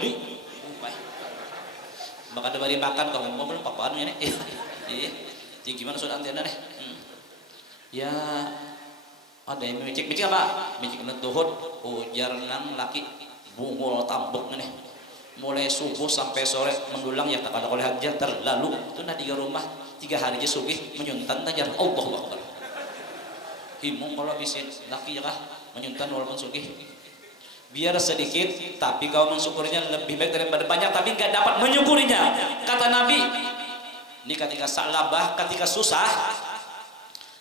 gede. Maka ada bari makan kau mau belum papaan ini. Iya. Jadi gimana sudah antena nih? Ya ada yang micik apa? Micik nutuhut ujar nang laki bungul tambuk nih. Mulai subuh sampai sore mendulang ya tak ada oleh hajat terlalu itu nah 3 rumah 3 hari aja sugih menyuntan tajar Allahu Akbar. Himung kalau bisa laki ya kah menyuntan walaupun sugih. Biar sedikit tapi kau mensyukurinya lebih baik daripada banyak tapi nggak dapat menyukurinya. Kata Nabi, ini ketika salabah, ketika susah,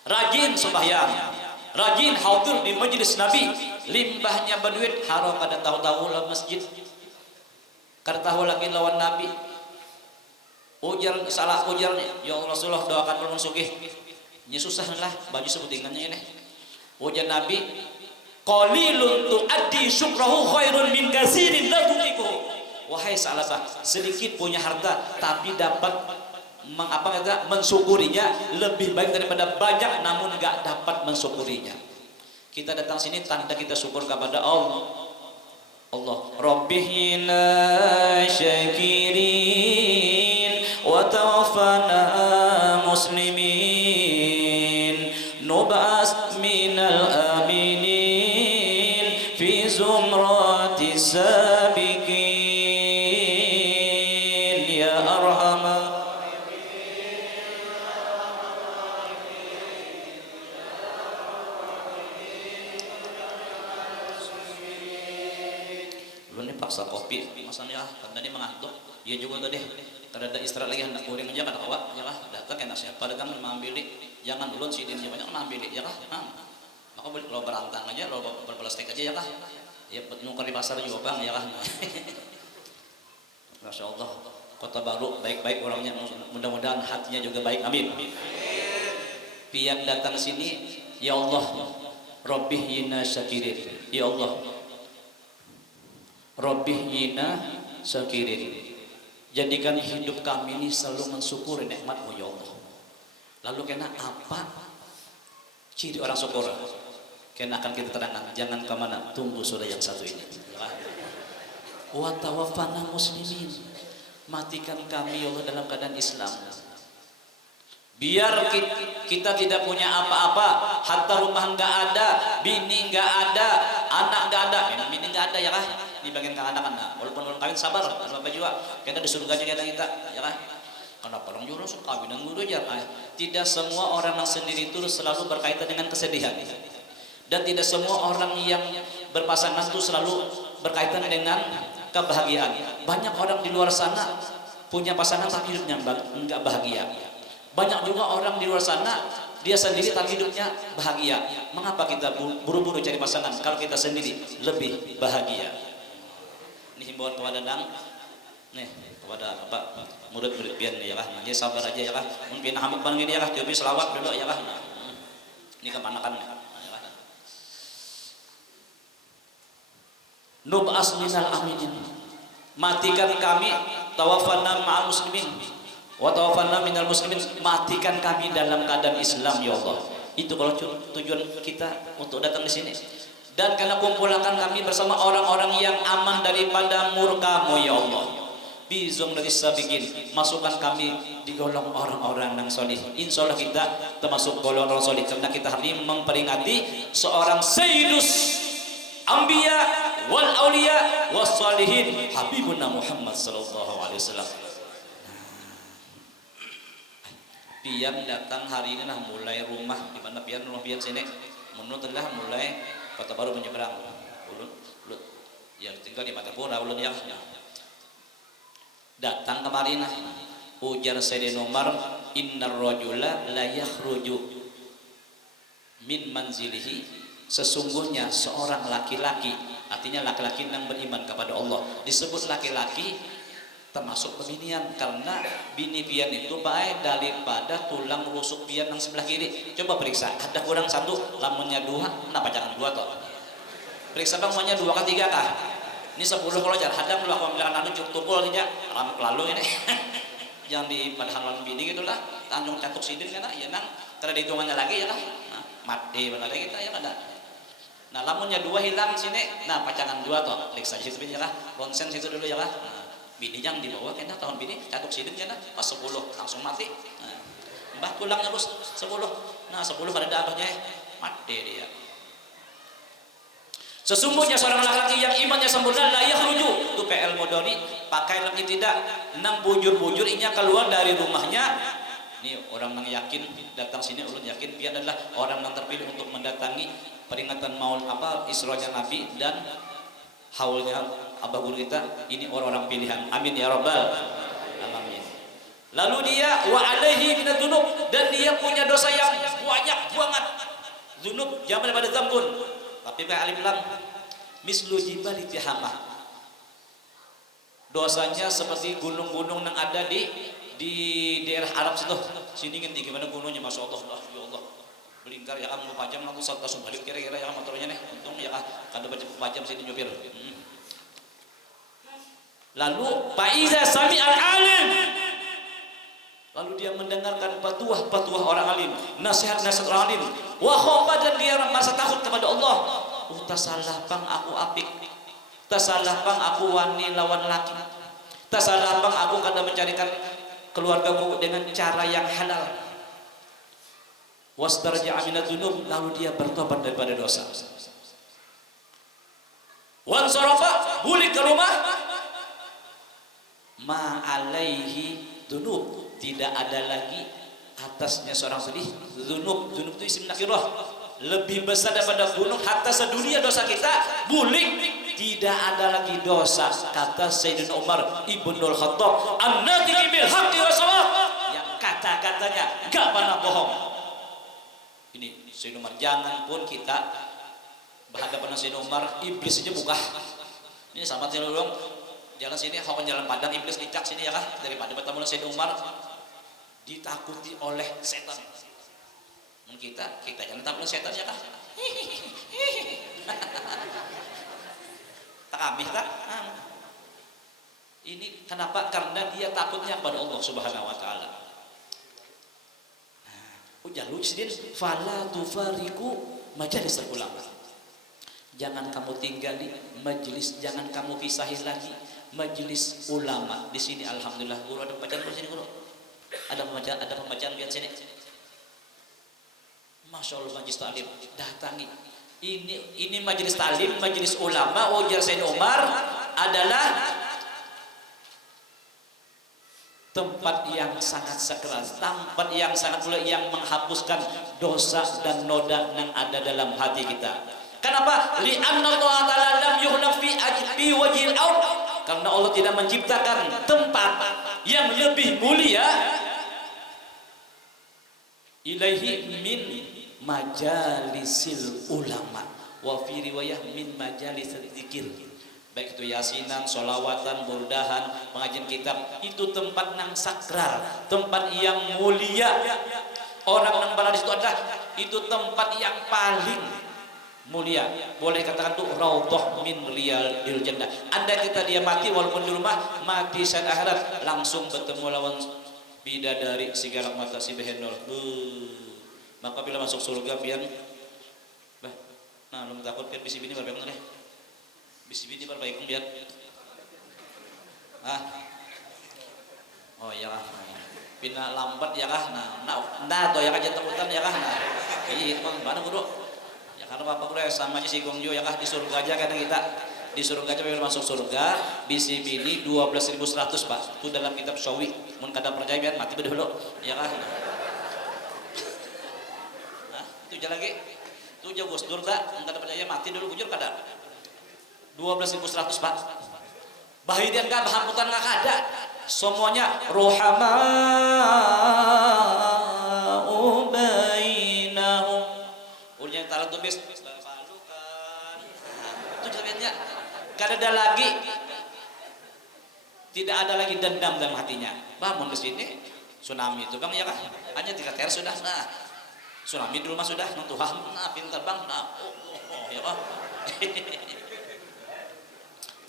rajin sembahyang, rajin hadir di majelis Nabi, limbahnya berduit harap kada tahu-tahu lah masjid. Kada tahu lagi lawan Nabi. Ujar salah ujarnya, ya Allah Rasulullah doakan ulun sugih. Ini susah lah baju sebutingannya ini. Ujar Nabi, qalilun tuaddi syukrahu khairun min katsirin la tutiquhu. Wahai salafah, sedikit punya harta tapi dapat mensyukurinya lebih baik daripada banyak namun enggak dapat mensyukurinya. Kita datang sini tanda kita syukur kepada Allah. Rabbihina syakirin wa tawaffana muslimin nub'as minal aminin fi zumrati sabiqin ya arhamar lu nih paksa kopi masanya karena dia mengantuk dia juga tadi kada ada istirahat lagi hendak goreng aja kada kawat ya lah datang kena siapa datang mengambil jangan dulu si dia banyak mengambil ya lah maka lo berantang aja lo berplastik aja ya lah ya nukar di pasar juga bang ya lah Masya Allah Kota Baru baik-baik orangnya mudah-mudahan hatinya juga baik amin pian datang sini ya Allah Rabbih yina syakirin ya Allah Rabbih yina syakirin jadikan hidup kami ini selalu mensyukuri nikmat-Mu ya Allah. Lalu kena apa ciri orang syukur? Kena akan kita terangkan. Jangan kemana, tunggu sudah yang satu ini. Wa tawaffana muslimin. Matikan kami ya Allah dalam keadaan Islam. Biar kita tidak punya apa-apa, harta rumah enggak ada, bini enggak ada, anak enggak ada, bini enggak ada ya kah? Di bagian anak-anak nah, walaupun belum kawin sabar apa juga kita di surga aja kita ya kan kenapa orang juru suka kawin dan guru aja tidak semua orang yang sendiri itu selalu berkaitan dengan kesedihan dan tidak semua orang yang berpasangan itu selalu berkaitan dengan kebahagiaan banyak orang di luar sana punya pasangan tapi hidupnya enggak bahagia banyak juga orang di luar sana dia sendiri tapi hidupnya bahagia mengapa kita buru-buru cari pasangan kalau kita sendiri lebih bahagia ini himbauan kepada kepada murid-murid pian ya kah nanti sabar aja ya kah mungkin hamid bang ini ya kah coba selawat dulu ya kah ini kepanakan ya kah nub'as minal aminin matikan kami tawafanna ma'al muslimin wa tawafanna minal muslimin matikan kami dalam keadaan Islam ya Allah itu kalau tujuan kita untuk datang di sini dan karena kumpulkan kami bersama orang-orang yang aman daripada murka-Mu ya Allah bizum dari sabiqin masukkan kami di golong orang-orang yang solih insyaallah kita termasuk golongan orang solih karena kita hari ini memperingati seorang sayyidus anbiya wal auliya was salihin habibuna Muhammad sallallahu alaihi wasallam pian datang hari ini nah mulai rumah di mana pian rumah pian sini menurut telah mulai Kota Baru menyeberang ulun yang tinggal di Matapura ulun yang datang kemarin ujar Sayyidina Umar innar rajula la yakhruju min manzilihi sesungguhnya seorang laki-laki artinya laki-laki yang beriman kepada Allah disebut laki-laki termasuk pembinian karena bini pian itu baik daripada tulang rusuk pian yang sebelah kiri coba periksa ada kurang satu lamunnya dua kenapa jangan dua toh periksa bang maunya dua ke tiga kah ini 10 kalau jar hadam lu aku bilang anu cukup tukul tidak ramuk lalu ini yang di padahal bini gitulah tanjung catuk sidin kan ya nang kada dihitungannya lagi ya kan nah, mati benar kita ya kada Nah lamunnya dua hilang sini, nah pacangan dua tuh klik saja situ ya lah, konsen situ dulu ya lah. Nah, bini yang dibawa kena tahun bini catuk sidin kena pas 10 langsung mati. Nah, mbah pulang terus 10. Nah 10 kada ada abahnya mati dia. Sesungguhnya seorang laki-laki yang imannya sempurna la yakhruju itu PL modoni pakai lagi tidak nang bujur-bujur inya keluar dari rumahnya. Ini orang yang yakin datang sini ulun yakin dia adalah orang yang terpilih untuk mendatangi peringatan maul apa Isra'nya Nabi dan haulnya abah guru kita. Ini orang-orang pilihan. Amin ya rabbal alamin. Lalu dia wa alaihi minadzunub dan dia punya dosa yang banyak banget. Dzunub jaman pada zambun. Tapi kayak alim bilang mislu jibali tihamah, dosanya seperti gunung-gunung yang ada di daerah Arab situ. Sini kan gimana gunungnya, masya Allah, ya Allah, belingkar ya kan, pajam langsung langsung balik kira-kira ya motornya nih, untung ya kan kada baca pajam sini nyopir. Lalu faiza sami al alim, lalu dia mendengarkan patuah orang alim, nasihat-nasihat orang alim, wa khofa dan dia merasa takut kepada Allah. Tasalahpang aku apik, tasalahpang aku wani lawan laki, tasalahpang aku kada mencarikan keluargaku dengan cara yang halal. Wastarja'a minadzunub, lalu dia bertobat daripada dosa. Wan sarafa, balik ke rumah, ma alaihi dzunub, tidak ada lagi atasnya seorang sedih. Dzunub itu isim nakirah, lebih besar daripada gunung, hatta sedunia dosa kita bulik, tidak ada lagi dosa. Kata Sayyidina Umar Ibnul Khattab, an-natiqi bil haqqi wa shawab, yang kata-katanya enggak pernah bohong. Ini Sayyidina Umar, jangan pun kita berhadapan dengan Sayyidina Umar, iblis aja buka. Ini sama Sayyidina jalan sini, hawan jalan padang, iblis dicak sini ya kan, daripada bertemu dengan Sayyidina Umar ditakuti oleh setan. Kita jangan takut setan ya kan. Tak habis tak? Ini kenapa? Karena dia takutnya kepada Allah Subhanahu wa taala. Ujar lucidin fala tufariqu majalis ulama. Jangan kamu tinggali majelis, jangan kamu pisahin lagi majelis ulama. Di sini alhamdulillah guru ada pembacaan di sini guru. Ada pembacaan lihat sini. Masya Allah, majelis talim datangi. Ini majelis talim, majelis ulama. Ujar Sayyidina Umar adalah tempat yang sangat sakral, tempat yang sangat mulia, yang menghapuskan dosa dan noda yang ada dalam hati kita. Kenapa? Li'anna Allah Ta'ala lam yuhlaq fi wajhil ard, karena Allah tidak menciptakan tempat yang lebih mulia ilaihi min majalisil ulama wa fi riwayah min majalis dzikir, baik itu yasinan, sholawatan, burdahan, pengajian kitab, itu tempat yang sakral, tempat yang mulia. Orang yang berada di situ adalah itu tempat yang paling mulia. Boleh katakan tuh raudhah min riyadil jannah. Andai kita dia mati walaupun di rumah, mati saat akhirat langsung bertemu lawan bidadari segala mata si behenol. Maka bila masuk surga pian nah lu takut pian bisi bini berbaik deh. Bisi bini berbaik biar oh ya kah pina lambat ya kah nah to ya kah jatuh ya kah nah iya bang mana guru ya karena bapak guru sama aja si gongjo ya kah di surga aja kadang kita di surga aja bila masuk surga bisi bini 12.100 pak, itu dalam kitab Syawi. Mun kada percaya biar mati dulu ya kah. Itu jalan lagi itu jauh Gus Dur tak kada percaya mati dulu bujur kada 12.100 pak. Bahidian enggak bahamutan enggak kada, semuanya rohama ubainahum ulnya talang tulis balukan. Itu jalannya kada ada lagi, tidak ada lagi dendam dalam hatinya. Bangun di sini tsunami itu bang ya kan hanya 3 ter sudah. Nah tsunami dulu mah sudah Tuhan nah pintar bang nah ya kan.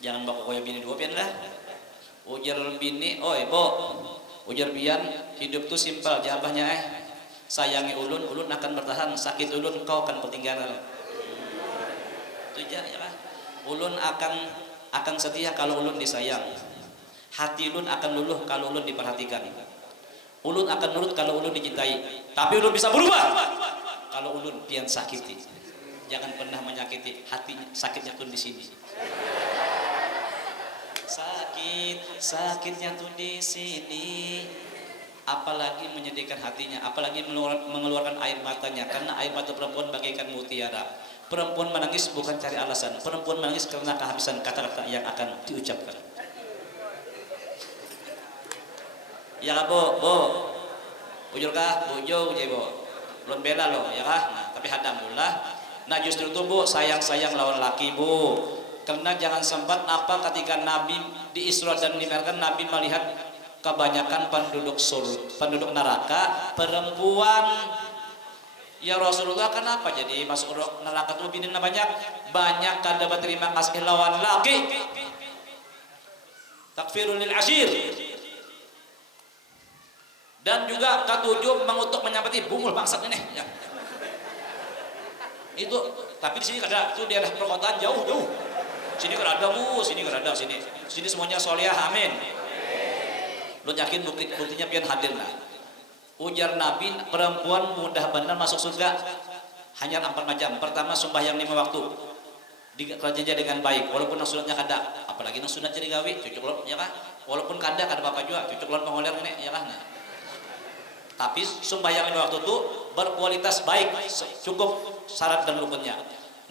Jangan bawa koyak bini dua pian lah. Ujar bini oi bo ujar pian hidup tuh simpel jawabnya sayangi ulun akan bertahan, sakit ulun kau akan ketinggalan. itu aja ya lah. Ulun akan setia kalau ulun disayang. Hati ulun akan luluh kalau ulun diperhatikan. Ulun akan nurut kalau ulun dicintai. Tapi ulun bisa berubah kalau ulun pian sakiti. Jangan pernah menyakiti hatinya, sakitnya tuh di sini. Sakitnya tuh di sini. Apalagi menyedihkan hatinya, apalagi mengeluarkan air matanya, karena air mata perempuan bagaikan mutiara. Perempuan menangis bukan cari alasan, perempuan menangis karena kehabisan kata-kata yang akan diucapkan. Ya kah bu, bujur kah, bujur je bu, belum bela loh ya kah, nah tapi hadamullah. Nah justru itu bu, sayang lawan laki bu, karena jangan sempat apa ketika Nabi di Isra dan Mi'raj Nabi melihat kebanyakan penduduk neraka perempuan. Ya Rasulullah, kenapa jadi masuk neraka tuh bidana banyak kada berterima kasih lawan laki. Takfirul lil ashir. Dan juga ketujuh mengutuk menyambati bungul bangsat ini ya. Itu tapi di sini kada, itu daerah perkotaan jauh. Sini kada ada bu, sini kada ada, sini semuanya solihah, amin. Lu yakin buktinya pian hadir lah. Ujar Nabi, perempuan mudah benar masuk surga hanya 4 macam. Pertama, sembahyang 5 waktu, dikerjanya dengan baik, walaupun nang sunatnya kada. Apalagi nang sunat jadi gawi, cucuk lon ya kah? Walaupun kada apa juga, cucuk lon pengoler nih ya kah? Nah. Tapi sembahyang 5 waktu itu berkualitas baik, cukup syarat dan rukunnya.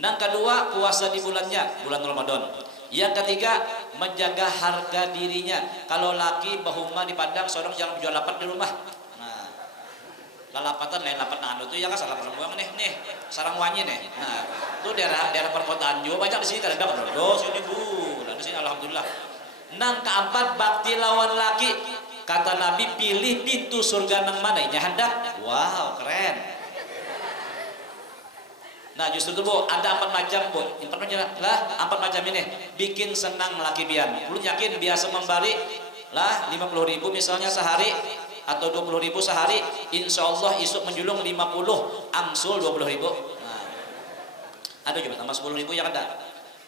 Yang kedua, puasa di bulannya, bulan Ramadan. Yang ketiga, menjaga harga dirinya. Kalau laki bahuma di Padang, seorang jangan jual lapat di rumah. Nah, lalapatan lain lapat anu tuh ya kan salah perempuan nih, sarang wanyi nih. Nah, itu daerah perkotaan juga banyak di sini kan ada loh. Sini bu, di sini alhamdulillah. Nang keempat, bakti lawan laki. Kata Nabi, pilih pintu surga nang mana nya hendak. Wow, keren. Nah justru itu bu, ada 4 macam bu. 4 macam ini bikin senang laki pian. Lu yakin biasa memberi lah 50.000 misalnya sehari atau 20.000 sehari, insya Allah isuk menjulung 50 angsul 20.000. Nah, ada juga tambah 10.000 ya kada.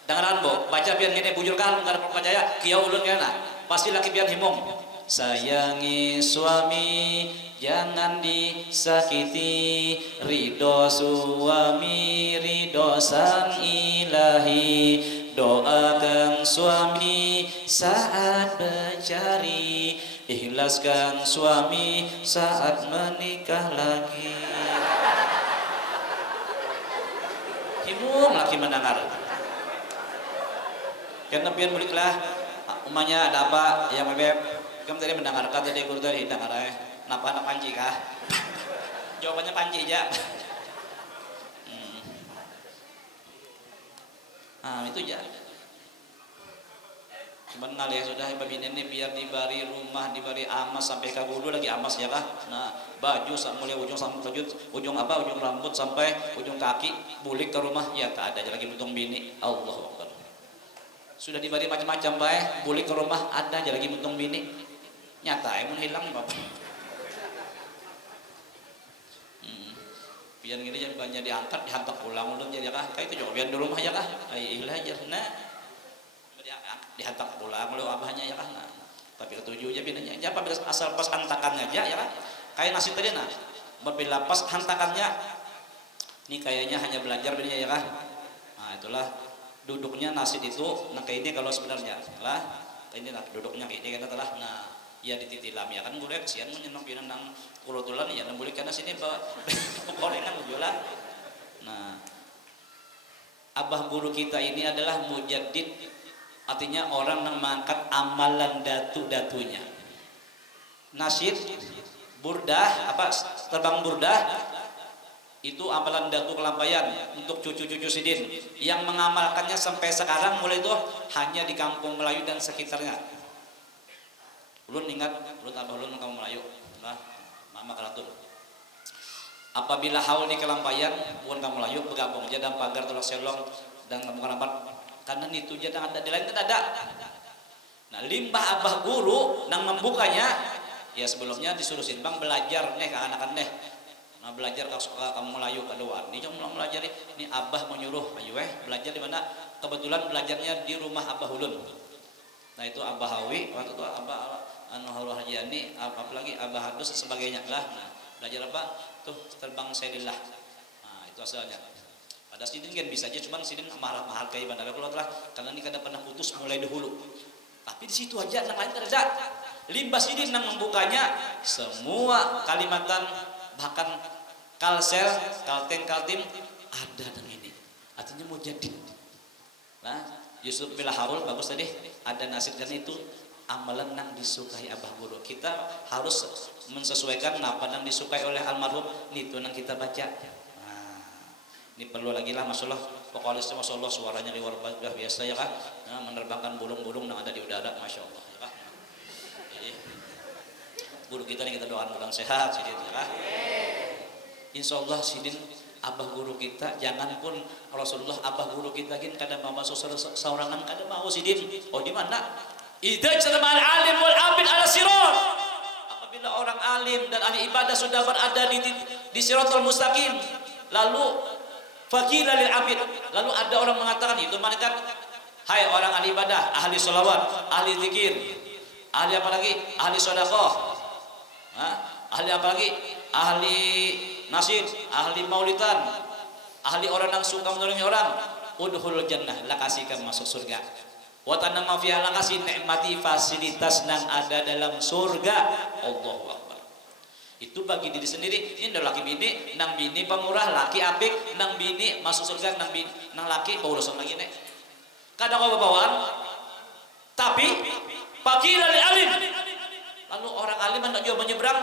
Dengaran bu, baca pian gini bujur kan kada percaya kiau ulun kana. Pasti laki pian himung. Sayangi suami, jangan disakiti, ridho suami, ridho sang ilahi. Doakan suami saat mencari, ikhlaskan suami saat menikah lagi. Himung laki mendengar. Karena pian buliklah, umanya ada apa yang bebek. Kamu tadi mendengarkan tadi guru tadi dengar napa anak panci kah? Jawabannya panci aja. Nah itu aja. Cuman ngalih sudah pembinaan ini biar diberi rumah, diberi amas sampai ke gulu lagi amas ya kah? Nah baju mulai ujung sampai ujung rambut sampai ujung kaki bulik ke rumah ya tak ada lagi bentung bini. Allah Akbar. Sudah diberi macam-macam baik bulik ke rumah ada aja lagi bentung bini. Nyata emun hilang bapak. Biar gini jadi banyak dihantar pulang ulun jadi kah? Kayak itu juga biar di rumah ya kah? Ilah aja nah. Dihantar pulang lu abahnya ya kah? Nah. Tapi ketujuh aja binanya. Siapa asal pas hantakannya aja ya kah? Kayak nasi tadi nah. Berbeda pas hantakannya. Ini kayaknya hanya belajar binanya ya kah? Nah itulah duduknya nasi itu nah kayak ini kalau sebenarnya lah ini nah duduknya kayak ini kan telah nah ya dititilam ya kan boleh kesian menyenang pinan nang kulotulan ya dan boleh karena sini gorengan jualan. Nah abah guru kita ini adalah mujaddid, artinya orang yang mengangkat amalan datu-datunya. Nasyid burdah apa terbang burdah itu amalan datu Kelampayan untuk cucu-cucu Sidin yang mengamalkannya sampai sekarang mulai itu hanya di kampung Melayu dan sekitarnya. Ulun ingat, ulun abah ulun kampung Melayu, nah, mama Keraton. Apabila haul di Kelampayan, bukan kampung Melayu, bergabung aja dan pagar tolak selong dan kampung Keramat. Karena itu aja ada di lain kan ada. Nah limbah abah guru nang membukanya, ya sebelumnya disuruh Sinbang belajar nih ke anak-anak nih. Nah, belajar kamu Melayu ke luar. Ini cuma belajar ini abah menyuruh, ayo belajar di mana? Kebetulan belajarnya di rumah Abah Hulun. Nah, itu Abah Hawi, waktu itu Abah Haruh Hajiani, apalagi Abah Hadus dan sebagainya lah. Nah, belajar apa? Tuh terbang selillah. Nah, itu asalnya. Pada sidin kan bisa aja, cuman sidin mahal kayak bandara kalau telah karena ini kadang pernah putus mulai dahulu. Tapi di situ aja yang lain kerja. Limbas sidin yang membukanya semua kalimatan bahkan kalsel, kaltim ada dengan ini. Artinya mau jadi. Nah, Yusuf bila Harul bagus tadi ada nasib dan itu amalan yang disukai abah guru. Kita harus mensesuaikan apa yang disukai oleh almarhum itu yang kita baca. Nah, ini perlu lagi lah masalah vokalisnya masya Allah suaranya luar biasa ya kan. Nah, menerbangkan burung-burung yang ada di udara masya Allah ya kan. Jadi, guru kita nih kita doakan mudah sehat sidin ya kan. Insya Allah sidin abah guru kita jangan pun Rasulullah abah guru kita gin kadang mau masuk saurangan kadang mau sidin. Oh di mana? Idza ijtamal alim wal abid ala sirat. Apabila orang alim dan ahli ibadah sudah berada di siratal mustaqim, lalu faqila lil abid, lalu ada orang mengatakan itu malaikat, hai orang ahli ibadah, ahli sholawat, ahli zikir, ahli apa lagi? Ahli sedekah. Ahli apa lagi? Ahli nasid, ahli maulidan, ahli orang yang suka menolongi orang, udhul jannah, lah kasihkan masuk surga. Wa tanamma fiha, lah kasih nikmati fasilitas yang ada dalam surga. Allahu Akbar. Itu bagi diri sendiri. Ini adalah laki bini, nang bini pemurah, laki apik, nang bini masuk surga, nang bini, nang laki urusan lagi nek. Kadang apa bawaan? Tapi pagi lali alim. Lalu orang alim hendak jauh menyeberang,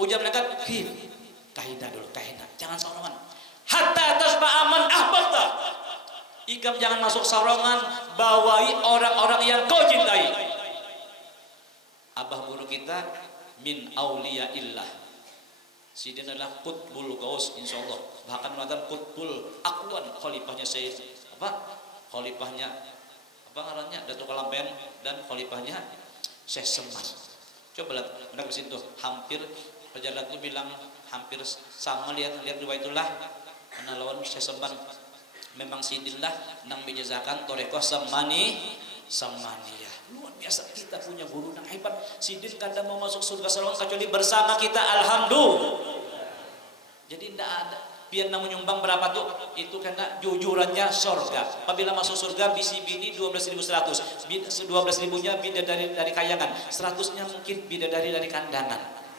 ujar mereka, kahina dulu, kahina, jangan saurongan. Hatta tasba'a man ahbabta. Ikam jangan masuk saurongan, bawai orang-orang yang kau cintai. Abah guru kita min auliya illah. Sidin adalah qutbul gaus insyaallah. Bahkan mengatakan qutbul akwan, khalifahnya Syekh apa? Khalifahnya apa ngarannya? Datuk Kalampen dan khalifahnya Syekh Seman. Coba lihat, benar di situ hampir perjalanan itu bilang hampir sama, lihat riwayatullah ana lawan Syekh Seman. Memang sidillah nang menjazakan torekoh samaniyah. Luar biasa kita punya guru yang hebat. Sidin kadang mau masuk surga salawat kecuali bersama kita, alhamdulillah. Jadi tidak ada biar namun nyumbang berapa tuh itu karena jujurannya surga. Apabila masuk surga bisi bini 12.100, 12.000-nya bidadari dari kayangan, 100-nya mungkin bidadari dari kandangan.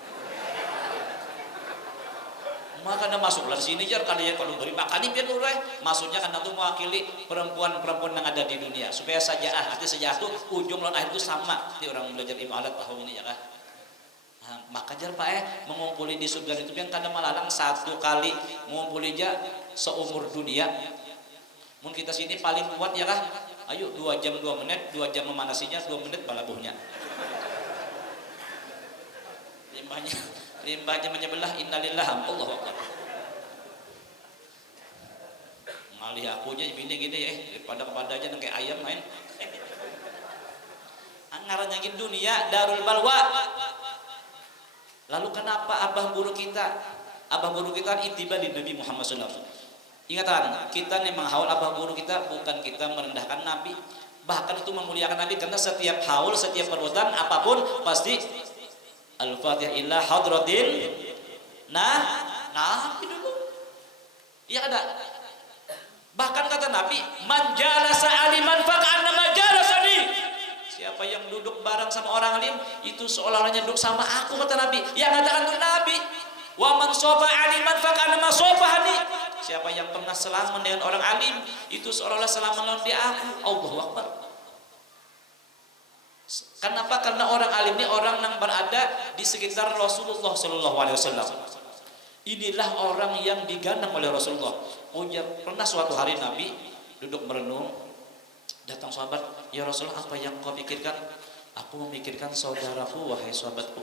Maka anda masuklah di sini jar kalian kalau beri makan ini biar urai. Maksudnya kan itu mewakili perempuan-perempuan yang ada di dunia supaya sajaah arti sajaah itu ujung lawan akhir itu sama. Ini orang belajar ilmu alat tahu ini ya kan. Nah, maka jar pak mengumpuli di surga itu yang kadang malalang satu kali mengumpuli aja seumur dunia. Mungkin kita sini paling kuat ya kan. Ayo 2 jam 2 menit, 2 jam memanasinya, 2 menit balabuhnya. Limbahnya menyebelah innalillah Allahu Akbar. Ngalih akunya gini daripada aja nang kayak ayam main. Ngarannya dunia darul balwa. Lalu kenapa abah guru kita ittiba di Nabi Muhammad SAW. Ingatan, kita memang haul abah guru kita bukan kita merendahkan Nabi, bahkan itu memuliakan Nabi karena setiap haul, setiap perbuatan apapun pasti Al-Fatihah illa hadratin Nabi dulu. Iya ada. Bahkan kata Nabi, man jalasa aliman faka'annama jalasani. Siapa yang duduk bareng sama orang alim, itu seolah-olahnya duduk sama aku kata Nabi. Yang katakan itu Nabi. Wa man sofa aliman faka'annama sofahani. Siapa yang pernah selaman dengan orang alim, itu seolah-olah selaman di aku. Allahu Akbar. Kenapa? Karena orang alim ini orang yang berada di sekitar Rasulullah Sallallahu Alaihi Wasallam. Inilah orang yang digandang oleh Rasulullah. Pernah suatu hari Nabi duduk merenung, datang sahabat, ya Rasulullah apa yang kau pikirkan? Aku memikirkan saudaraku, wahai sahabatku.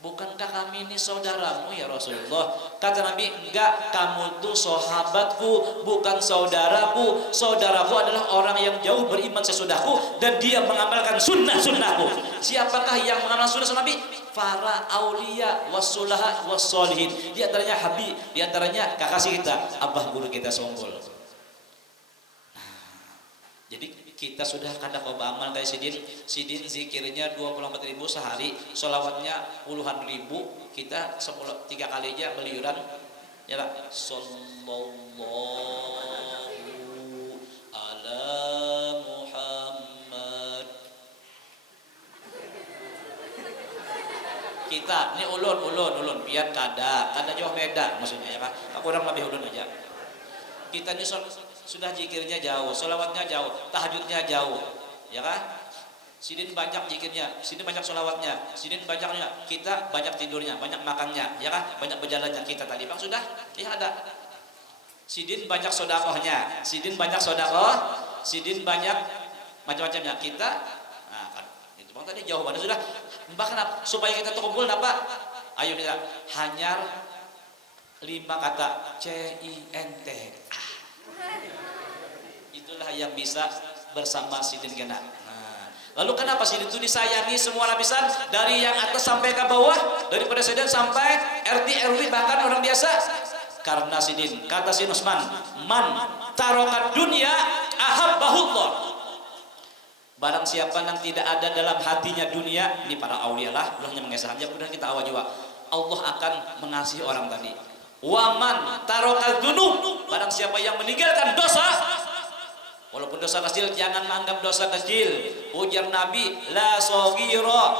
Bukankah kami ini saudaramu ya Rasulullah? Kata Nabi, enggak, kamu tuh sahabatku, bukan saudaraku. Saudaraku adalah orang yang jauh beriman sesudahku dan dia mengamalkan sunnahku. Siapakah yang mengamalkan sunnah Nabi? para aulia wassulaha wassolihin. Di antaranya Habib, di antaranya kakasih kita, abah guru kita Sombol. Jadi kita sudah kada coba amal kayak sidin zikirnya 24.000 sehari, sholawatnya puluhan ribu, kita 3 kali aja beliuran ya lah, sallallahu ala Muhammad. Kita ini ulun biar kada jauh beda maksudnya ya kan, kurang lebih ulun aja. Kita ini sudah zikirnya jauh, sholawatnya jauh, tahajudnya jauh, ya kan? Sidin banyak zikirnya, sidin banyak sholawatnya, sidin banyaknya, kita banyak tidurnya, banyak makannya, ya kan? Banyak berjalannya kita tadi, bang sudah, ya ada. Sidin banyak sodakohnya, sidin banyak sodakoh, sidin banyak macam-macamnya. Kita, nah kan, itu bang tadi jauh banget sudah. Bahkan supaya kita terkumpul, apa? Ayo kita hanyar 5 kata CINT. Itulah yang bisa bersama sidin kena. Nah, lalu kenapa sidin itu disayangi semua lapisan dari yang atas sampai ke bawah, dari presiden sampai RT RW bahkan orang biasa? Karena sidin, kata Sidin Utsman, man tarokat dunia ahabbahullah. Barang siapa yang tidak ada dalam hatinya dunia, ini para aulia lah, ulangnya mengesahnya, kemudian kita awal juga, Allah akan mengasihi orang tadi. Waman tarokal dunub, barang siapa yang meninggalkan dosa, walaupun dosa kecil, jangan menganggap dosa kecil. Ujar Nabi, la soghira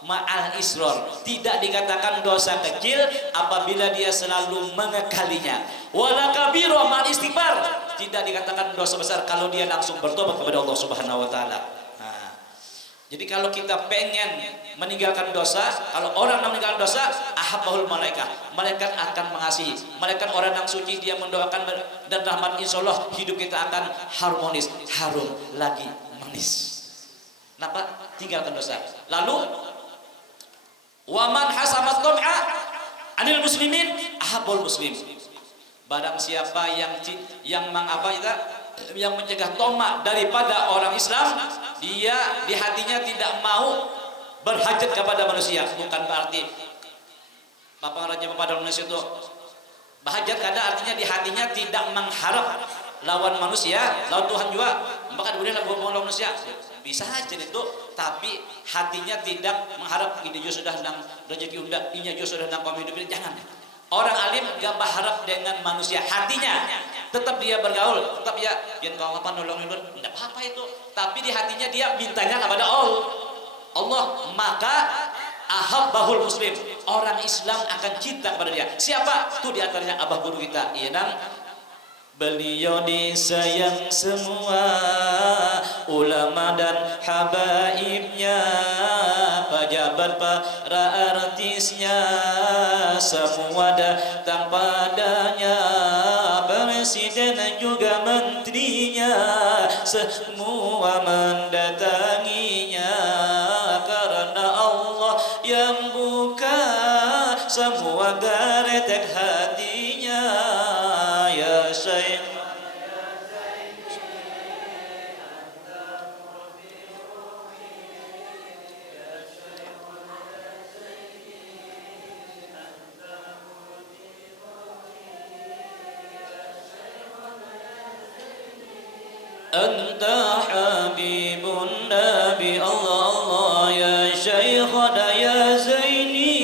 ma'al isror, tidak dikatakan dosa kecil apabila dia selalu mengekalinya. Wala kabira ma'al istighfar, tidak dikatakan dosa besar kalau dia langsung bertobat kepada Allah Subhanahu wa taala. Nah, jadi kalau kita pengen meninggalkan dosa, kalau orang yang meninggalkan dosa, ahabbahul malaikat akan mengasihi. Malaikat orang yang suci, dia mendoakan dan rahmat, insyaallah hidup kita akan harmonis, harum lagi manis. Kenapa? Tinggalkan dosa. Lalu waman hasamat tom'a anil muslimin ahabbul muslim. Barang siapa yang mencegah tomak daripada orang Islam, dia di hatinya tidak mau berhajat kepada manusia. Bukan berarti Bapak Raja kepada manusia itu berhajat, kada artinya di hatinya tidak mengharap lawan manusia, lawan Tuhan juga. Maka kemudian lawan manusia bisa aja itu, tapi hatinya tidak mengharap ini juga sudah nang rezeki unda, ini juga sudah nang kaum hidup ini. Jangan. Orang alim gak berharap dengan manusia, hatinya tetap dia bergaul, tetap ya biar kau apa nolong tidak apa itu, tapi di hatinya dia mintanya kepada Allah. Maka ahabbahul muslim, orang Islam akan cinta kepada dia. Siapa? Itu diantaranya abah guru kita, iya nang. Beliau disayang semua ulama dan habaibnya, pejabat para artisnya, semua datang padanya, presiden juga menterinya, semua mendatanginya, karena Allah yang buka semua garetek hatinya. Ya Syekh, Anta Habibun Nabi, Allah Allah ya Syekhana ya Zaini,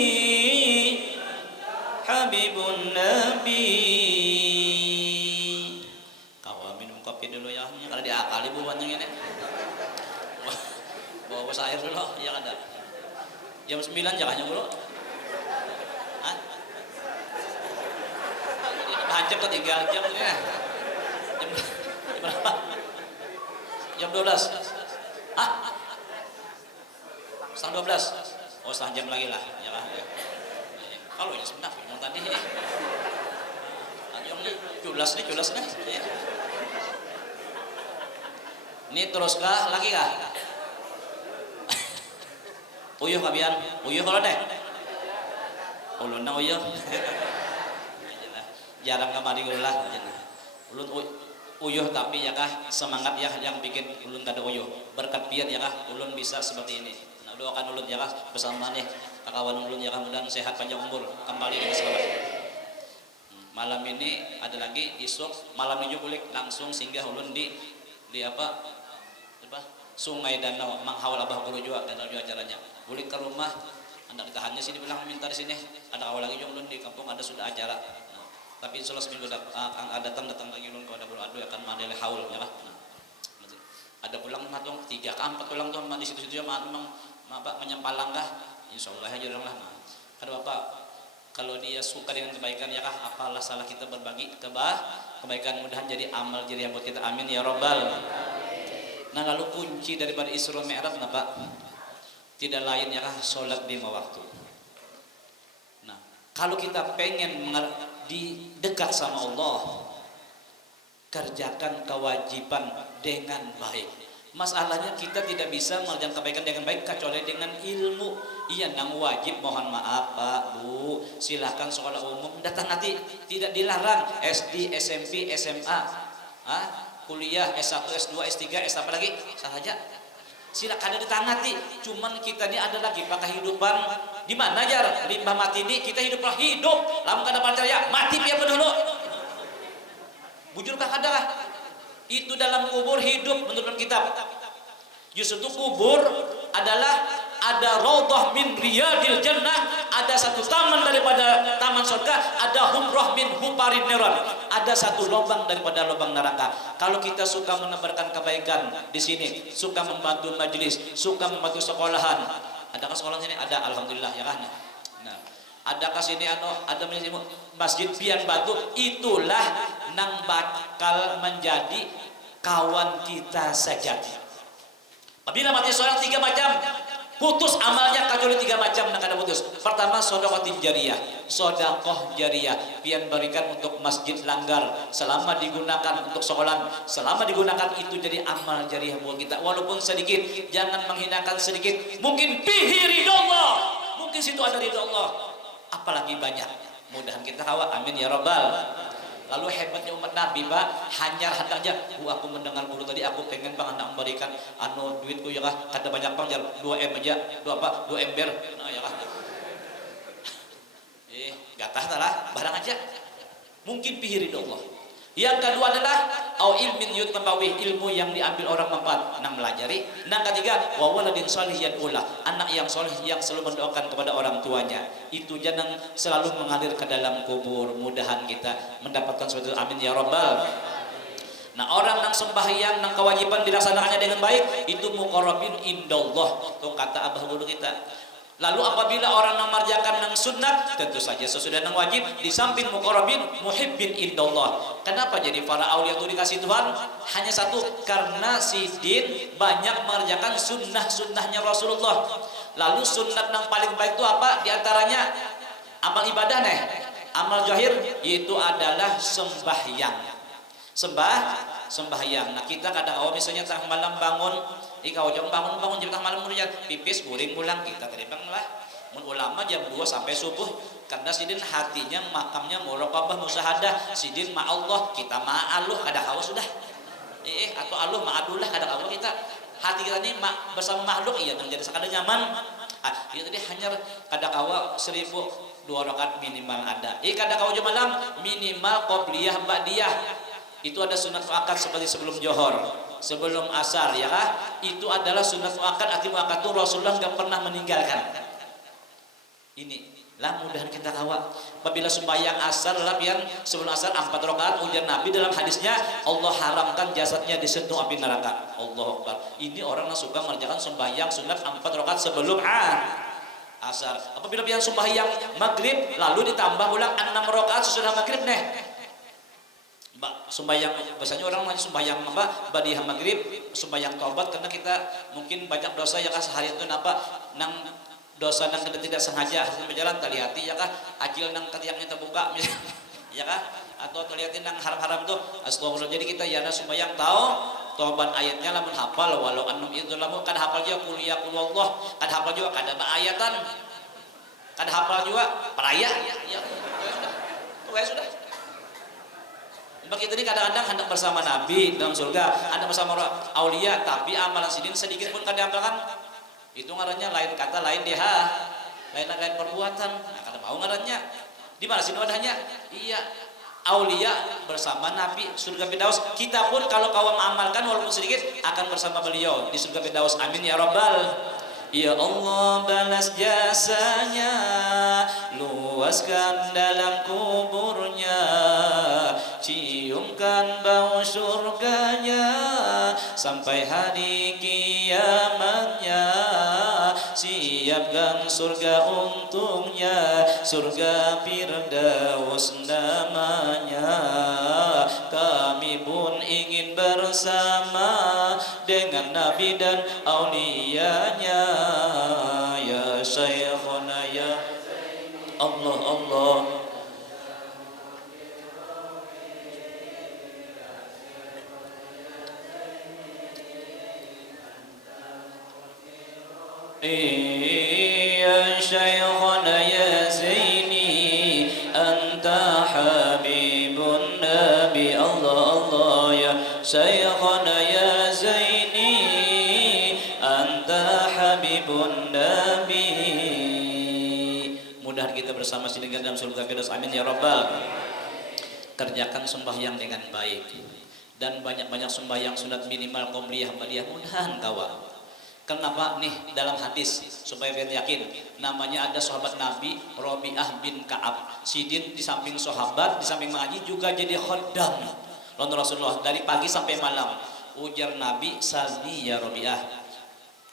Habibun Nabi. Kau minum kopi dulu ya, kalau diakali buahnya ini. Bawa air dulu, ya kan? Jam 9 jangan dulu. Hah? Hancur ketinggalan jam ini. Jam berapa? Jam 12. Hah? Setengah 12. Oh, setengah jam lagi lah, ya kan? Ya. Kalau ya sebentar, mau tadi. Jam 12 nih. Ya. Ini teruskah lagi kah? Uyuh kabian, uyuh kalau deh. Ulun nang uyuh. Jarang kemari lah. Ulun uyuh tapi ya kah semangat ya yang bikin ulun kada uyuh. Berkat biar ya kah ulun bisa seperti ini. Nah, doakan ulun ya kah bersama nih kawan ulun ya kah, mudah sehat panjang umur kembali dengan selamat. Malam ini ada lagi isuk malam minggu kulik langsung singgah ulun di apa Sungai Danau Manghawal Abah Guru juga dan juga acaranya. Kulik ke rumah anda ditahannya sini bilang minta di sini. Ada awal lagi ulun di kampung ada sudah acara. Nah, tapi insyaallah seminggu datang lagi ulun kalau ada beradu akan mandele haul ya kah. Nah, ada pulang matung 3 ke 4 pulang tuh di situ-situ ya memang menyempalang kah insyaallah aja lah. Nah, ada bapak kalau dia suka dengan kebaikan ya kah apalah salah kita berbagi kebaikan, mudahan jadi amal jadi buat kita, amin ya robbal. Nah lalu kunci daripada Isra Mi'raj apa? Tidak lain ya kah sholat 5 waktu. Nah kalau kita pengen dekat sama Allah, kerjakan kewajiban dengan baik. Masalahnya kita tidak bisa mengerjakan kebaikan dengan baik kecuali dengan ilmu. Iya, nang wajib mohon maaf Pak, Bu, silakan sekolah umum datang nanti, tidak dilarang. SD, SMP, SMA, kuliah S1, S2, S3, S apa lagi? Saja. Silakan ada datang nanti. Cuman kita ini ada lagi pak kehidupan di mana jar limbah mati ini kita hidup. Lamun kada percaya mati biar dulu. Bujur kah ada? Itu dalam kubur hidup menurut kitab. Justru kubur adalah ada raudhah min riyadil jannah, ada satu taman daripada taman surga, ada humrah min huparin neron, ada satu lubang daripada lubang neraka. Kalau kita suka menebarkan kebaikan di sini, suka membantu majelis, suka membantu sekolahan, adakah sekolah sini? Ada, alhamdulillah ya kan. Nah, adakah sini ada masjid pian batu, itulah nang bakal menjadi kawan kita sejati. Apabila mati seorang 3 macam, putus amalnya kecuali 3 macam nang kada putus. Pertama sedekah jariyah, sedekah jariyah pian berikan untuk masjid langgar selama digunakan untuk sekolah, selama digunakan itu jadi amal jariyah buat kita walaupun sedikit, jangan menghinakan sedikit. Mungkin bihi ridallah, mungkin situ ada ridha Allah, apalagi banyak. Mudahan kita hawa, amin ya rabbal. Lalu hebatnya umat Nabi Pak, hanyar aja. Aku mendengar guru tadi, aku pengen bang anak memberikan duitku ya kah, kata banyak bang, 2 M aja, 2 ember, nah ya kah. Gatah lah, barang aja. Mungkin pihirin Allah. Yang kedua adalah au ilmin yutnabawih, ilmu yang diambil orang manfaat nang melajari. Nang ketiga wa waladin sholihin ulah, anak yang soleh yang selalu mendoakan kepada orang tuanya. Itu jangan selalu mengalir ke dalam kubur. Mudahan kita mendapatkan sesuatu, amin ya rabbal. Nah orang nang sembahyang nang kewajiban dilaksanakannya dengan baik itu muqarrabin indallah, itu kata abah guru kita. Lalu apabila orang mengerjakan nang sunnat, tentu saja sesudah nang wajib, di samping muqarrabin muhibbin indallah. Kenapa jadi para aulia itu dikasih Tuhan? Hanya satu, karena si Din banyak mengerjakan sunnah-sunnahnya Rasulullah. Lalu sunnat nang paling baik itu apa? Di antaranya amal ibadah nih, amal zahir, yaitu adalah sembahyang. Sembahyang. Nah kita kadang misalnya tengah malam bangun, kau jangan bangun jam tengah malam kemudian pipis guring pulang, kita teribang lah. Ulama jam 2 sampai subuh, karena sidin hatinya makamnya muraqabah musyahadah, sidin ma Allah, kita ma Allah, kada kau sudah. Atau Allah ma adullah, kada kau kita. Hati kita ini bersama makhluk iya nang jadi sakada nyaman. Kita tadi hanya kada kau 1000 2 rakaat minimal ada. Kada kau jam malam minimal qobliyah ba'diyah. Itu ada sunat muakkad seperti sebelum johor, sebelum asar ya kah? Itu adalah sunat muakkad, arti muakkad itu Rasulullah enggak pernah meninggalkan. Ini lah mudahan kita kawat. Apabila sembahyang asar lah pian sebelum asar 4 rakaat, ujar Nabi dalam hadisnya Allah haramkan jasadnya disentuh api neraka. Allahu Akbar. Ini orang yang suka mengerjakan sembahyang sunat 4 rakaat sebelum asar. Apabila pian sembahyang maghrib lalu ditambah ulang 6 rakaat sesudah maghrib nih. Sembahyang biasanya orang lagi sembahyang badiah maghrib, sembahyang taubat, karena kita mungkin banyak dosa ya kah sehari itu nang dosa nang tidak sengaja berjalan tali hati ya kah, acil nang ketiaknya terbuka ya kah, atau terlihatin nang haram-haram tuh astagfirullah. Jadi kita ya sembahyang tahu taubat ayatnya lamun hafal walau annum itu lamun kan hafal juga kuliah Allah, kan hafal juga kada ayatan, kan hafal juga peraya ya sudah. Begitu ini kadang-kadang hendak bersama Nabi dalam surga, hendak bersama aulia, tapi amalan sidin sedikit pun kada diamalkan. Itu ngarannya lain kata, lain dia, lain perbuatan. Nah, kata mau ngarannya. Di mana sih wadahnya? Iya, aulia bersama Nabi surga Firdaus. Kita pun kalau kau mengamalkan walaupun sedikit akan bersama beliau di surga Firdaus. Amin ya rabbal. Ya Allah balas jasanya, luaskan dalam kuburnya, ciumkan bau surganya sampai hari kiamatnya, siapkan surga untungnya, surga Firdaus namanya. Kami pun ingin bersama dengan Nabi dan aulianya. Ya Syekhuna ya Allah Allah. Ya Syekhuna ya Zaini anta habibun Nabi. Allah Allah ya Syekhuna ya Zaini anta habibun Nabi. Mudah kita bersama singgah dalam surga Firdaus. Amin ya rabbal. Kerjakan sembahyang dengan baik dan banyak-banyak sembahyang sunat minimal qobliyah ba'diyah. Mudahan kawan. Kenapa nih dalam hadis supaya kalian yakin, namanya ada sahabat Nabi Rabi'ah bin Ka'ab. Sidin di samping sahabat, di samping mengaji juga jadi khaddam lawan Rasulullah dari pagi sampai malam. Ujar Nabi, salni ya Rabi'ah,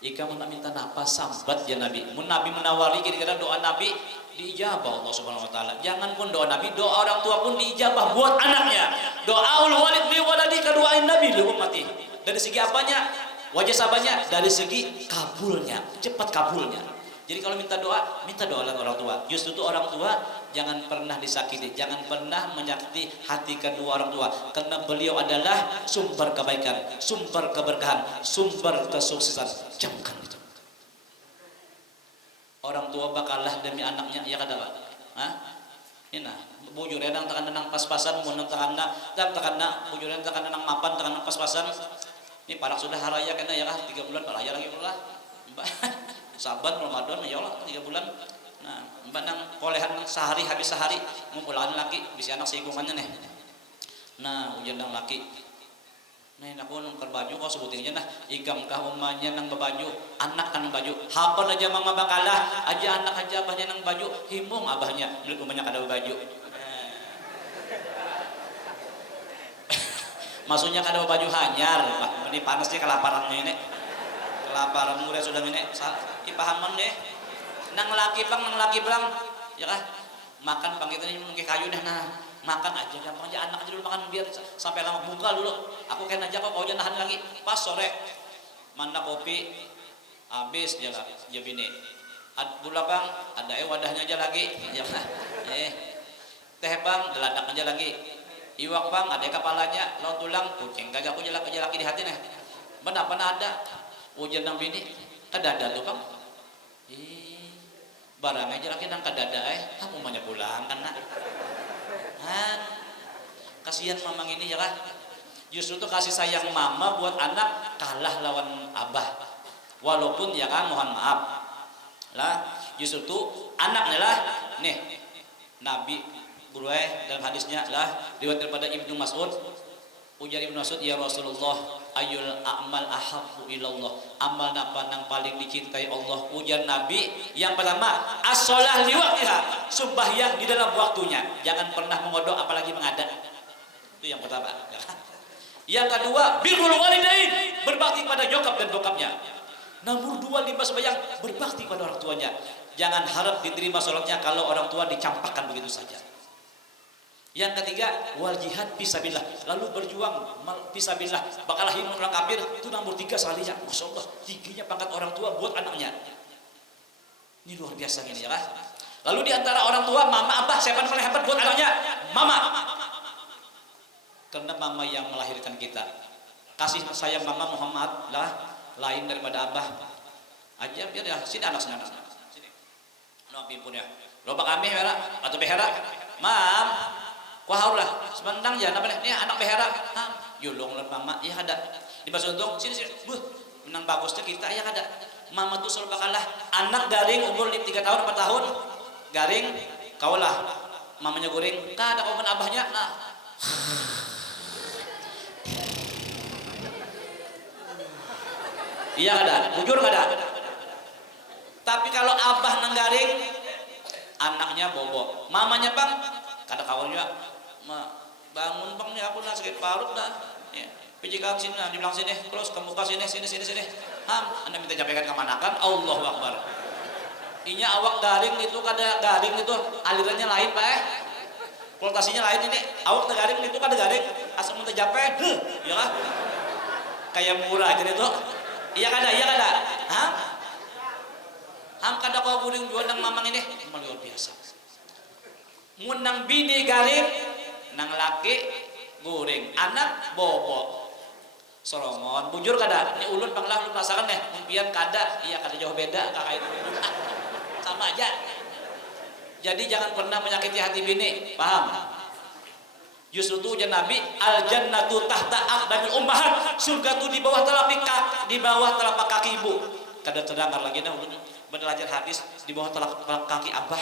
ika mau minta napa sambat ya Nabi. Mun Nabi menawari kira-kira doa Nabi diijabah Allah Subhanahu wa taala. Jangan pun doa Nabi, doa orang tua pun diijabah buat anaknya. Doaul walid li waladi kaduain Nabi li ummati. Dari segi apanya? Wajah sahabatnya, dari segi kabulnya, cepat kabulnya. Jadi kalau minta doa lah orang tua. Justru itu orang tua jangan pernah disakiti, jangan pernah menyakiti hati kedua orang tua, karena beliau adalah sumber kebaikan, sumber keberkahan, sumber kesuksesan. Jamkan itu. Orang tua bakalah demi anaknya, ya kata Pak. Hah? Ini nah, bujurnya nang tekan nang pas-pasan, mun nang tekan bujurnya tekan nang mapan, tekan nang pas-pasan. Ini parak sudah haraya kena ya kah 3 bulan paraya lagi pula. Mbak Saban Ramadan ya Allah 3 bulan. Nah, mbak nang kolehan sehari habis sehari ngumpulan laki bisa anak singgungannya nih. Nah, ujian nang laki. Nah, aku nang baju kau sebutin aja nah, ikam kah umanya nang baju, anak kan nang baju. Hapan aja mama bakalah, aja anak aja abahnya nang baju, himung abahnya milik umanya kada baju. Maksudnya kada baju hanyar, Pak. Ini panasnya kelaparannya ini. Kelaparan murid sudah ini. Ipahaman deh. Nang laki bang, ya kah? Makan bang kita ini mungkin kayu dah nah. Makan aja gampang aja anak aja dulu makan biar sampai lama buka dulu. Aku kan aja kok kau jangan nahan lagi. Pas sore mana kopi habis ya lah, ya bini. Gula bang, ada wadahnya aja lagi. Ya kah? Teh bang, deladak aja lagi. Iwak bang, ada kepalanya, lawan tulang, kucing gak aku jelak di hati nih. Mana ada ujian nang bini, kadada tuh bang. Barang aja lagi nang kadada kamu banyak pulang kan nak. Kasihan mamang ini ya kan. Justru tuh kasih sayang mama buat anak kalah lawan abah. Walaupun ya kan mohon maaf lah, justru tuh anaknya lah nih Nabi Buruai dalam hadisnya lah riwayat daripada Ibnu Mas'ud. Ujar Ibnu Mas'ud, ya Rasulullah, ayul a'mal ahabbu ilallah, amal napa nang paling dicintai Allah. Ujar Nabi, yang pertama as-shalah li waqtiha, sembahyang di dalam waktunya, jangan pernah mengodok apalagi mengadak. Itu yang pertama ya. Yang kedua birrul walidain, berbakti pada nyokap dan bokapnya. Nomor 2 limbah sembahyang, berbakti pada orang tuanya. Jangan harap diterima sholatnya kalau orang tua dicampakkan begitu saja. Yang ketiga wal jihad fisabilillah, lalu berjuang fisabilillah, bakalah himun orang kafir. Itu nomor 3 sekalinya. Masya Allah, tingginya pangkat orang tua buat anaknya. Ini luar biasa ini ya kan. Lalu diantara orang tua mama abah siapa yang paling hebat buat anaknya? Mama. Karena mama yang melahirkan kita. Kasih sayang mama Muhammad lah lain daripada abah. Aja biar ya sini anak sini. No pimpun ya. Loba kami hera atau behera. Mam, wah lah, sementang ya apa nih anak behera. Yulung lan mama ya ada. Di pas untung sini. Buh, menang bagusnya kita ya ada. mama tuh selalu bakalah anak garing umur 3 tahun 4 tahun garing kaulah mamanya goreng kada kau abahnya nah iya kada bujur kada tapi kalau abah nang garing anaknya bobo mamanya bang kada kawan juga bangun bang nih aku nak sakit parut dah ya pijikan sini nah dibilang sini terus ke muka sini ham anda minta sampaikan kemana kan Allahu Akbar inya awak garing itu kada garing itu alirannya lain pak voltasinya lain ini awak garing itu kada garing asal minta jape ya kan kayak murah aja itu iya kada ham kada kau guring jual nang mamang ini luar biasa mun nang bini garing nang laki guring anak bobo solomon bujur kada ini ulun panglah ulun rasakan deh impian kada iya kada jauh beda kakak itu sama aja jadi jangan pernah menyakiti hati bini paham justru tuh ujian Nabi al jannatu tahta aqdamil ummahat surga tuh di bawah telapak kaki ibu kada terdengar lagi nah ulun belajar hadis di bawah telapak kaki abah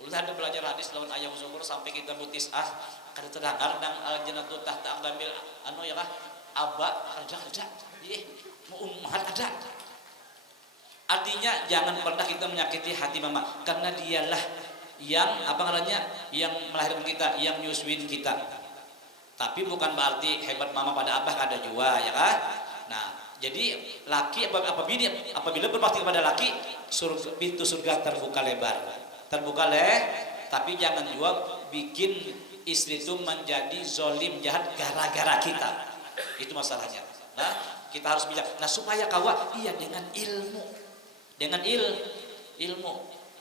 ulun ada belajar hadis lawan ayam subur sampai kita butis kada terdengar nang al jannatu tahta aqdamil anu ya kah abah ada mau ummahat ada artinya jangan pernah kita menyakiti hati mama karena dialah yang apa namanya yang melahirkan kita yang nyusuin kita tapi bukan berarti hebat mama pada abah kada jua ya kan nah jadi laki apabila berbakti kepada laki pintu surga terbuka lebar tapi jangan juga bikin istri itu menjadi zolim jahat gara-gara kita itu masalahnya nah kita harus bijak nah supaya kawa iya dengan ilmu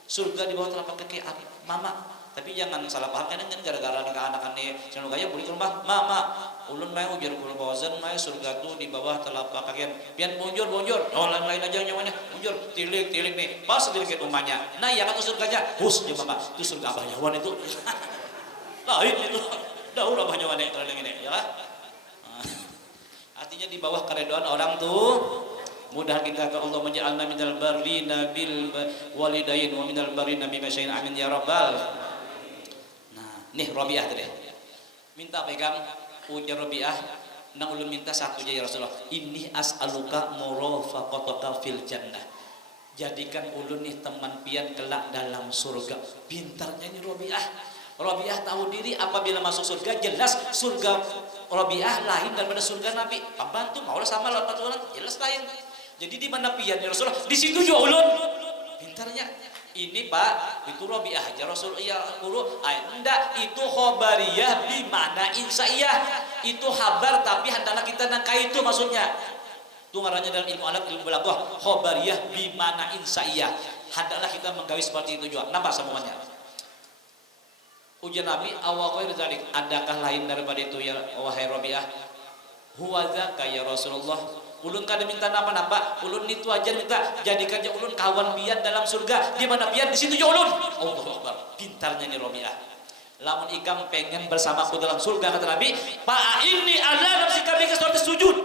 surga di bawah telapak kaki mama tapi jangan salah paham kan gara-gara nikah anak ane sanu gaya beli ke rumah mama ulun mau ujar kul bawazan mau surga tuh di bawah telapak kaki pian bonjor oh lain aja nyawanya bonjor tilik nih pas tilik rumahnya nah ya kan surganya hus ya mama itu surga abah nyawan itu lain itu daur abah nyawan itu ini ya artinya di bawah keredoan orang tuh mudah kita ke Allah menja'alna minal barrina bil walidain wa minal barrina bima syai'in amin ya rabbal. Nah, nih Rabi'ah tadi. Minta pegang ujar Rabi'ah nang ulun minta satu aja ya Rasulullah. Inni as'aluka murafaqataka fil jannah. Jadikan ulun nih teman pian kelak dalam surga. Pintarnya ini Rabi'ah tahu diri apabila masuk surga jelas surga Rabi'ah lain daripada surga Nabi. Pembantu maulah sama lawan patulan jelas lain. Jadi di mana pian ya Rasulullah? Di situ juga ulun. Pintarnya. Ini Pak, itu Rabi'ah aja Rasul ya guru. Enggak, itu khobariyah bi mana insaiyah. Itu kabar tapi hendaklah kita nangka itu maksudnya. Itu ngarannya dalam ilmu alat ilmu balaghah, khobariyah bi mana insaiyah. Hendaklah kita menggawi seperti itu juga. Nampak semuanya. Ujian Nabi awal khair dzalik, adakah lain daripada itu ya wahai Rabi'ah? Huwa dzaka ya Rasulullah. Ulun kada minta napa-napa, ulun itu aja minta jadikan aja ulun kawan bian dalam surga. Di mana bian di situ juga ulun. Allahu Akbar. Pintarnya nih Rabi'ah. Lamun ikam pengen bersamaku dalam surga kata Nabi, "Fa inni ala nafsika bika sujud."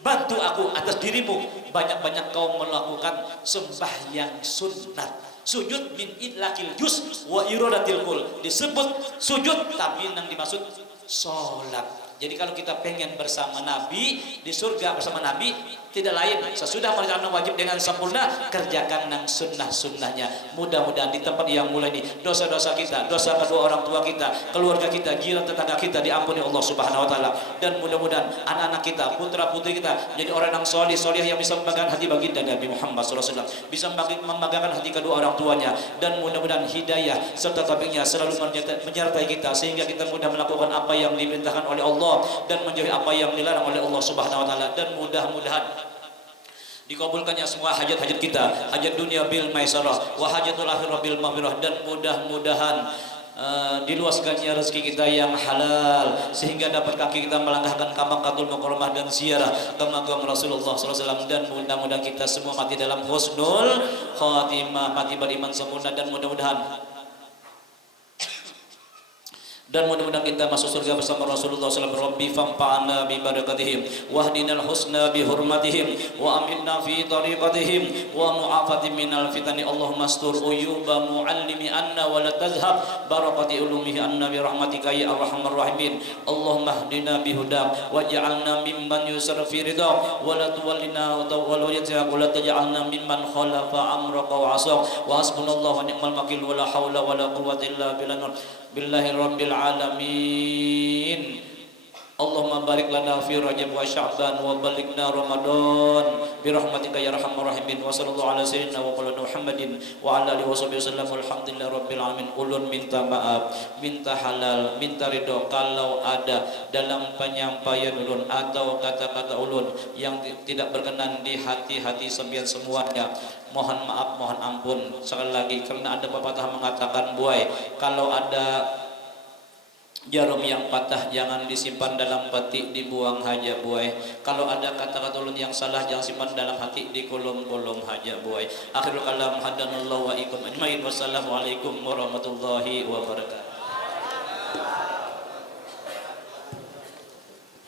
Bantu aku atas dirimu banyak-banyak kau melakukan sembahyang sunat. Sujud min idlakil juz wa iradatil kul. Disebut sujud tapi yang dimaksud salat. Jadi kalau kita pengen bersama Nabi di surga bersama Nabi tidak lain sesudah menjalankan wajib dengan sempurna kerjakan nang sunnah-sunnahnya. Mudah-mudahan di tempat yang mulai ini dosa-dosa kita, dosa kedua orang tua kita, keluarga kita, jiran tetangga kita diampuni Allah Subhanahu wa taala dan mudah-mudahan anak-anak kita, putra-putri kita jadi orang yang soleh yang bisa membanggakan hati baginda Nabi Muhammad SAW, bisa membanggakan hati kedua orang tuanya dan mudah-mudahan hidayah serta taufiknya selalu menyertai kita sehingga kita mudah melakukan apa yang diperintahkan oleh Allah dan menjauhi apa yang dilarang oleh Allah Subhanahu wa taala dan mudah-mudahan dikabulkannya semua hajat-hajat kita, hajat dunia bil maisarah wa hajatul akhirah bil maghfirah dan mudah-mudahan diluaskannya rezeki kita yang halal sehingga dapat kaki kita melangkahkan ke Makkahul Mukarramah dan ziarah ke makam Rasulullah SAW dan mudah-mudahan kita semua mati dalam husnul khatimah, mati beriman sempurna dan mudah-mudahan dan mudah-mudahan kita masuk surga bersama Rasulullah SAW. Rabbi famfa'na bi barakatihim wahdinal husna bi hurmatihim wa aminna fi tariqatihim wa mu'afatin minal fitani. Allahumma astur uyuba muallimi anna wa la tazhab barakati ulumihi anna bi rahmatika ya arhamar rahimin. Allahumma hdina bi hudam waj'alna mimman yusra fi ridha wa la tuwallina wa la yaj'al wa la taj'alna mimman khalafa amraka wa asa wa hasbunallahu wa ni'mal wakil wa la haula wa la quwwata illa billah. Billahi rabbil alamin. Allahumma barik lana fi Rajab wa Sya'ban wa balighna Ramadan bi rahmatika ya arhamar rahimin. Wa sallallahu ala sayyidina wa maulana Muhammadin wa ala alihi wasallam. Alhamdulillah rabbil alamin. Ulun minta maaf, minta halal, minta ridho kalau ada dalam penyampaian ulun atau kata-kata ulun yang tidak berkenan di hati-hati sampeyan semuanya. Mohon maaf, mohon ampun sekali lagi karena ada pepatah mengatakan buai, kalau ada jarum yang patah jangan disimpan dalam peti, dibuang haja buai. Kalau ada kata-kata ulun yang salah jangan simpan dalam hati, dikolom-kolom haja buai. Akhirul kalam hadanallahu wa ikum ajmain. Wassalamualaikum warahmatullahi wabarakatuh.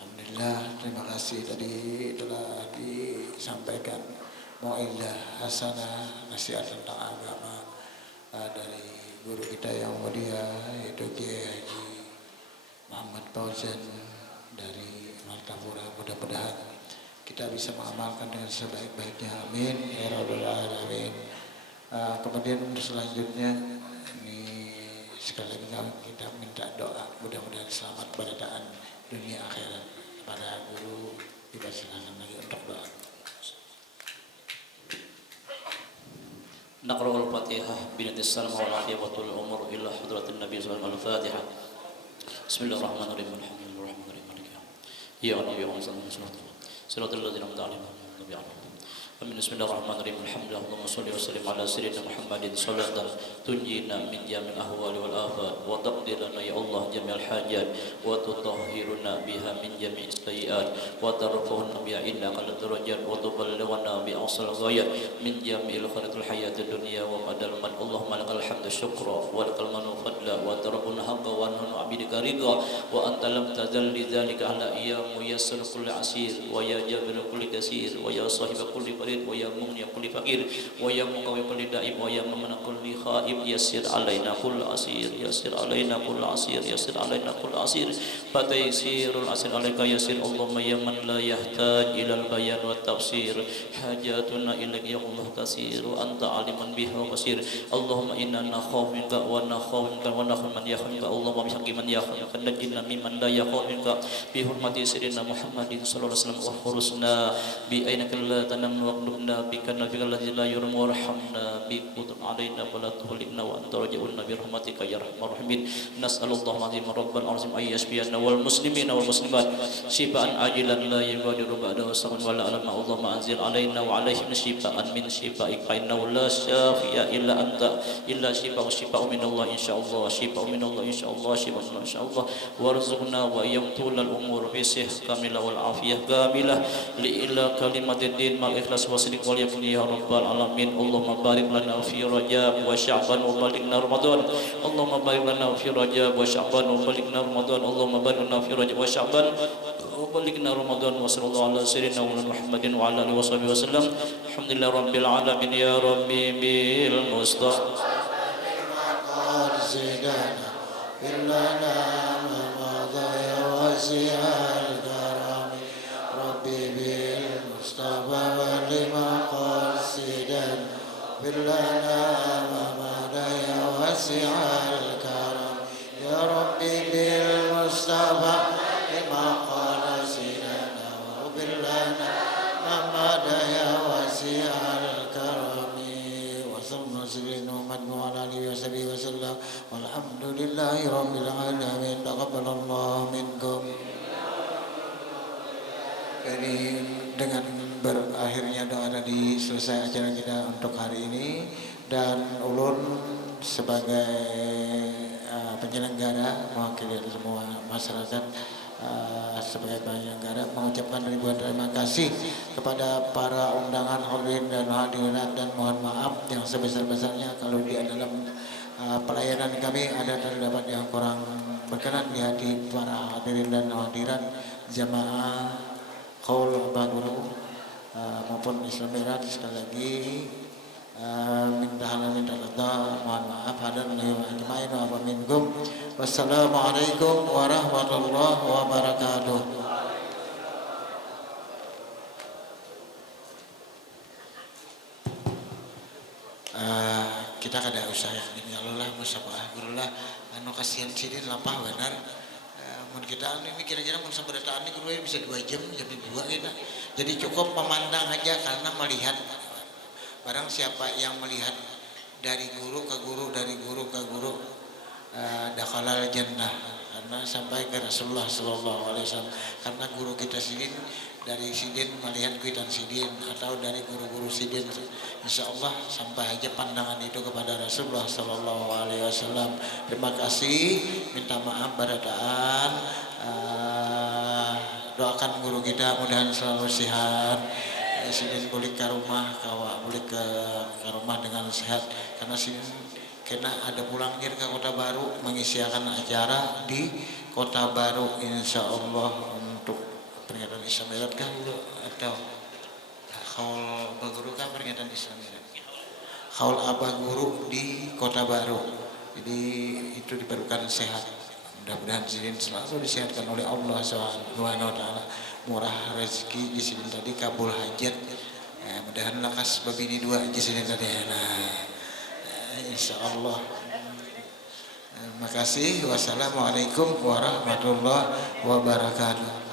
Alhamdulillah, terima kasih tadi telah disampaikan mu'ilah hasanah nasihat tentang agama dari guru kita yang mulia yaitu Kiai Haji Muhammad Fauzan dari Martapura. Mudah-mudahan kita bisa mengamalkan dengan sebaik-baiknya, amin ya rabbal alamin. Kemudian selanjutnya ini sekali lagi kita minta doa mudah-mudahan selamat berdaan dunia akhirat. Para guru kita silakan lagi untuk doa. Naqra'ul Fatihah binatis salam wal afiyah wa tul umur ila hadratin Nabi sallallahu alaihi wasallam. Al-Fatihah. Bismillahirrahmanirrahim. Alhamdulillahirabbil alamin. Ya Nabi wa sallallahu siratal ladzina an'amta 'alaihim. Amin. Bismillahirrahmanirrahim. Alhamdulillah. Allahumma shalli wa sallim ala sayyidina Muhammadin salatan tunjina min jamil ahwali wal afat wa taqdirana ya Allah jamil hajat wa tutahhiruna biha min jami'is sayyi'at wa tarfa'una biha innaka ladarajat wa tuballighuna bi aqsal ghayat min jami'il khairatil hayatid dunya wa badal man. Allahumma lakal hamdu syukra wa lakal manu fadla wa tarabbuna haqqa wa nahnu abidika ridha wa anta lam tazal lidzalika ala ya muyassir kulli asir wa ya jabir kulli kasir wa ya sahib kulli wa ya mughni kulli faqir wa ya muqawwi kulli da'ib wa ya mamna kulli khaib yassir alaina kull asir yassir alaina kull asir yassir alaina kull asir fataysirul asir alaika yassir. Allahumma ya man la yahtaj ila al bayan wa tafsir hajatuna ilaik ya Allah kasir wa anta aliman biha wa basir. Allahumma inna nakhafuka wa nakhafuka wa nakhafu man yakhafuka. Allahumma bihaqqi man yakhafuka najina mimman la yakhafuka bi hurmati sayyidina Muhammadin sallallahu alaihi wasallam wa khurusna bi ainaka la tanam waqlubna bika nabiyal ladzi la yurum warhamna bi qudr alaina wa la tuhlikna wa anta raja'un bi rahmatika ya arhamar rahimin. Nas'alullah azim rabbal azim ay yashfiyana wal muslimina wal muslimat shifaan ajilan la yughadiru ba'dahu saman wala alama. Allahumma anzil alaina wa alaihim shifaan min shifaika innahu la syafi'a illa anta illa shifa'u shifa'u minallah insyaallah shifa'u minallah insyaallah shifa'u insyaallah warzuqna wa yamtulal umur fi sihh kamilah wal afiyah kamilah li ila kalimatid din mal ikhlas wasidik wal yakun ya rabbal alamin. Allahumma barik lana fi Rajab wa Sya'ban wa balighna Ramadan. Allahumma barik lana fi Rajab wa Sya'ban wa balighna Ramadan. Allahumma barik lana fi Rajab wa Sya'ban wa balighna Ramadan. Wa sallallahu ala sayyidina Muhammadin wa ala alihi washabihi wasallam. Alhamdulillah rabbil alamin ya rabbi bil mustafa zidana billana ma ya wasi'al karami rabbi bil mustafa lima qasidan billana ma ya wasi'al karam ya rabbi bil mustafa lima qasidan billana ma ya wasi'al karami wa sallallahu alaihi wa alihi wasallam. Walhamdulillahi rabbil alamin. Taqabbalallahu minkum. Jadi dengan berakhirnya doa tadi selesai acara kita untuk hari ini, dan ulun sebagai penyelenggara mewakili semua masyarakat sebagai penyelenggara mengucapkan ribuan terima kasih kepada para undangan hadirin dan hadirat, dan mohon maaf yang sebesar-besarnya kalau di dalam pelayanan kami ada terdapat yang kurang berkenan di hati para hadirin dan hadirat jamaah Qaul Abah Guru maupun Islam Mi'raj. Sekali lagi minta halal minta reda, mohon maaf hadan wa ajmain wa minkum. Wassalamualaikum warahmatullahi wabarakatuh. Kita kada usah ini Allah musabah guru lah anu kasihan sidin lapah benar. Mun kita ini kira-kira mun sabarataan ini guru bisa 2 jam jadi 2 kita. Jadi cukup memandang aja karena melihat barang siapa yang melihat dari guru ke guru, dari guru ke guru, dakhalal jannah, karena sampai ke Rasulullah sallallahu alaihi wasallam. Karena guru kita sidin dari sidin melihat kuitan sidin atau dari guru-guru sidin, insyaallah sampai aja pandangan itu kepada Rasulullah sallallahu alaihi wasallam. Terima kasih, minta maaf barataan, doakan guru kita mudahan selalu sehat. Sidin boleh ke rumah, kawa boleh ke rumah dengan sehat, karena sidin kena ada pulang ke Kota Baru mengisiakan acara di Kota Baru insyaallah untuk peringatan Islam Mi'raj kah atau Qaul Abah Guru kah peringatan Islam Mi'raj? Qaul Abah Guru di Kota Baru. Jadi itu diperlukan sehat. Mudah-mudahan sidin selalu disehatkan oleh Allah Subhanahu wa taala. Murah rezeki di sini tadi, kabul hajat. Mudahan lakas babini 2 di sini tadi. Insyaallah. Terima kasih. Wassalamualaikum warahmatullahi wabarakatuh.